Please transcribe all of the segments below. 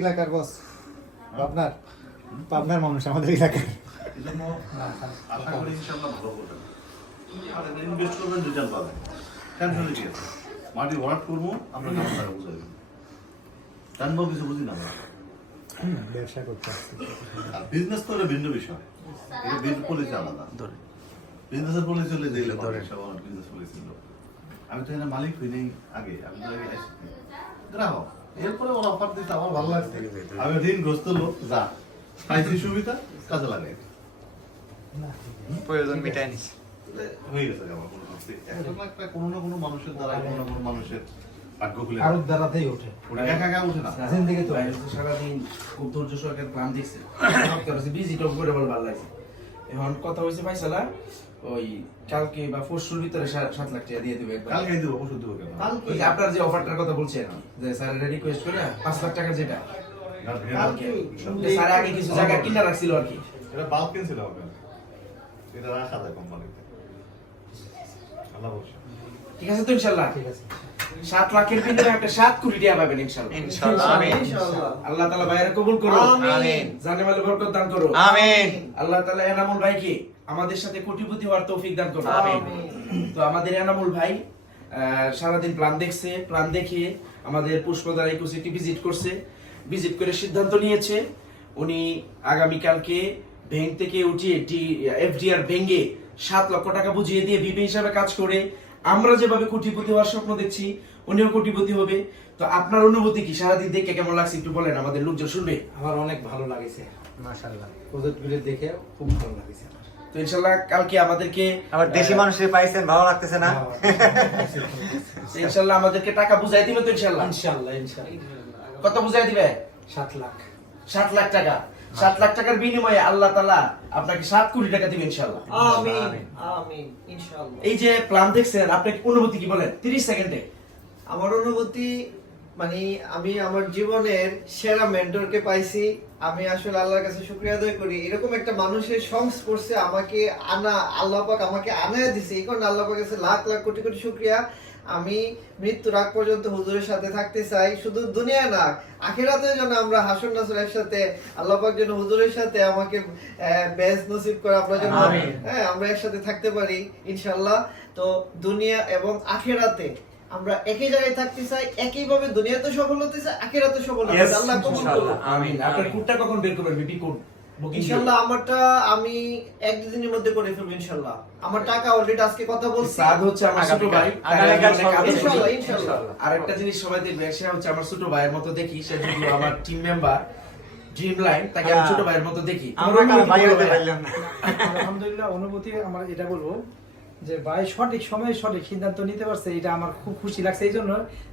এলাকার বস পাবনার পাবনার মানুষ আমাদের এলাকার এজন্য আশা করি ইনশাআল্লাহ ভালো করবেন। আর ইনভেস্ট করবেন রেজাল্ট পাবেন। টেনশন কি আছে? মাটি ভরাট করবো আমরা কেমন টাকা বুঝাবেন। জানবো কিছু বুঝি না আমরা। ব্যবসা করতে আসছি। আর বিজনেস তো একটা ভিন্ন বিষয়। এটা বিজনেস পলিসি আলাদা। বিজনেসের পলিসি হলে দিলে বিজনেস পলিসি ছিল। আমি তো এখানে মালিক হই নাই আগে, আমি তো আগে আসছি গ্রাহক। এরপরে ওরা অফার দিতে আমার ভালো লাগছে। আমি ঋণগ্রস্ত লোক যা পাইছি সুবিধা কাজে লাগাই প্রয়োজন মিটায় নিছে হয়ে গেছে আমার কোনো কিছু। এখন একটা কোনো না কোনো মানুষের দ্বারা কোনো না কোনো মানুষের ভাগ্য খুলে আর দ্বারাতেই ওঠে ওটা একা একা উঠে না। জিন্দেগি তো সারাদিন খুব ধৈর্য সহকারে প্ল্যান দেখছে বিজি টপ করে বলে ভালো লাগছে। এখন কথা হয়েছে ফাইসালা ওই কালকে বা পরশুর ভিতরে 7 লাখ টাকা দিয়ে দেবে একবার। কালকে দেবো ওষুধ দেবো কেন? ওই যে আপনার যে অফারটার কথা বলছেন যে স্যার রিকোয়েস্ট করে 5 লাখ টাকা যেটা কালকে স্যার আগে কিছু জায়গা কিনা রাখছিল আর কি। এটা বাল্ব কিনছিল ওকে, এটা রাখা যায় কোম্পানিতে। আল্লাহ বলছে ঠিক আছে তো ইনশাআল্লাহ। ঠিক আছে 7 লাখের বিনিময়ে একটা 7 কোটি টাকা পাবেন ইনশাআল্লাহ। ইনশাআল্লাহ আমিন আল্লাহ তাআলা ভাইয়ের কবুল করো, আমিন জানে মালে বরকত দান করো, আমিন আল্লাহ তাআলা এনামুল ভাইকে আমাদের সাথে কোটিপতি হওয়ার তৌফিক দান করো, আমিন। তো আমাদের এনামুল ভাই সারাদিন প্ল্যান দেখছে, প্ল্যান দেখে আমাদের পুষ্পদার ইকোসিটি ভিজিট করছে, ভিজিট করে সিদ্ধান্ত নিয়েছে উনি আগামীকালকে ব্যাংক থেকে উঠিয়ে এফডিআর ভেঙে 7 লক্ষ টাকা বুঝিয়ে দিয়ে বিপি হিসাবে কাজ করে আমরা যেভাবে কোটিপতি হওয়ার স্বপ্ন দেখছি উনিও কোটিপতি হবে। তো আপনার অনুভূতি কি? সারাদিন দেখে কেমন লাগছে একটু বলেন, আমাদের লোকজন শুনবে। আমার অনেক ভালো লাগছে মাশাআল্লাহ, প্রজেক্টগুলো দেখে খুব ভালো লাগছে। তো ইনশাআল্লাহ কালকে আমাদেরকে আবার দেশি মানুষের পাইছেন, ভালো লাগতেছে না? ইনশাআল্লাহ আমাদেরকে টাকা বুঝাই দিবে তো ইনশাআল্লাহ। ইনশাআল্লাহ ইনশাআল্লাহ কত বুঝাই দিবে? 7 লাখ 7 লাখ টাকা। 7 লাখ টাকার বিনিময়ে আল্লাহ তাআলা আপনাকে 7 কোটি টাকা দিবেন ইনশাআল্লাহ। আমিন আমিন ইনশাআল্লাহ। এই যে প্ল্যান দেখছেন, আপনার অনুভূতি কি বলেন 30 সেকেন্ডে? আমার অনুভূতি মানে আমি আমার জীবনের সেরা মেন্টরকে পাইছি। আমি আসলে আল্লাহর কাছে শুকরিয়া আদায় করি, এরকম একটা মানুষের সংস্পর্শে আমাকে আনা, আল্লাহ পাক আমাকে আনায় দিছে। এই কারণে আল্লাহ পাকের কাছে লাখ লাখ কোটি কোটি শুকরিয়া। আমি মৃত্যুর আগ পর্যন্ত হুজুরের সাথে থাকতে চাই, শুধু দুনিয়া না আখিরাতেও যেন আমরা হাসন নাসর একসাথে, আল্লাহ পাক যেন হুজুরের সাথে আমাকে বেস্ট নসিব করে আমরা যেন আমরা একসাথে থাকতে পারি ইনশাআল্লাহ। তো দুনিয়া এবং আখিরাতে আমরা একই জায়গায় থাকতে চাই, একইভাবে দুনিয়াতে সফল হতে চাই, আখিরাতে সফল হতে চাই। আল্লাহ কবুল করুন। আমিন। আপনার কোডটা কখন বের করবেন? বিপি কোড ইনশাআল্লাহ আমারটা আমি 1-2 দিনের মধ্যে করে ফেলবো ইনশাআল্লাহ। আমার টাকা অলরেডি আজকে কথা বলছি। সাদ হচ্ছে আমার ছোট ভাই, ইনশাআল্লাহ ইনশাআল্লাহ। আরেকটা জিনিস সবাই দেখবে, সে হচ্ছে আমার ছোট ভাইয়ের মতো দেখি, সে যদি আমার টিম মেম্বার ড্রিম লাইন, তাকে আমি ছোট ভাইয়ের মতো দেখি। আমরা কাল ভাই হতে পারলাম না। আলহামদুলিল্লাহ, অনুভূতি আমার এটা বলবো যে ভাই সঠিক সময়ে সঠিক সিদ্ধান্ত নিতে পারছে, এটা আমার খুব খুশি লাগছে এই জন্য।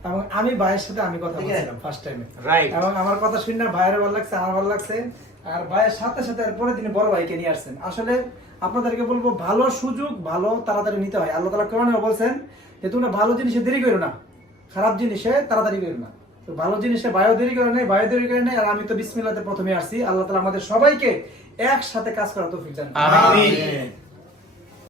এবং আমি ভাইয়ের সাথে আমি কথা বলছিলাম ফার্স্ট টাইমে, রাইট, এবং আমার কথা শুনে ভাইয়ের ভালো লাগছে, আমার ভালো লাগছে। আর ভাইয়ের সাথে সাথে পরের দিনে বড় ভাইকে নিয়ে আসছেন। আসলে আপনাদেরকে বলবো, ভালো সুযোগ ভালো তাড়াতাড়ি নিতে হয়। আল্লাহ তাআলা কোরআনে বলছেন যে তোমরা ভালো জিনিসে দেরি করো না, খারাপ জিনিসে তাড়াতাড়ি করো না। তো ভালো জিনিসে ভাইও দেরি করে নেই, ভাইও দেরি করে নেই। আর আমি তো বিসমিল্লাহতে প্রথমে আসছি। আল্লাহ তাআলা আমাদের সবাইকে একসাথে কাজ করার তৌফিক দান করুন। আমিন।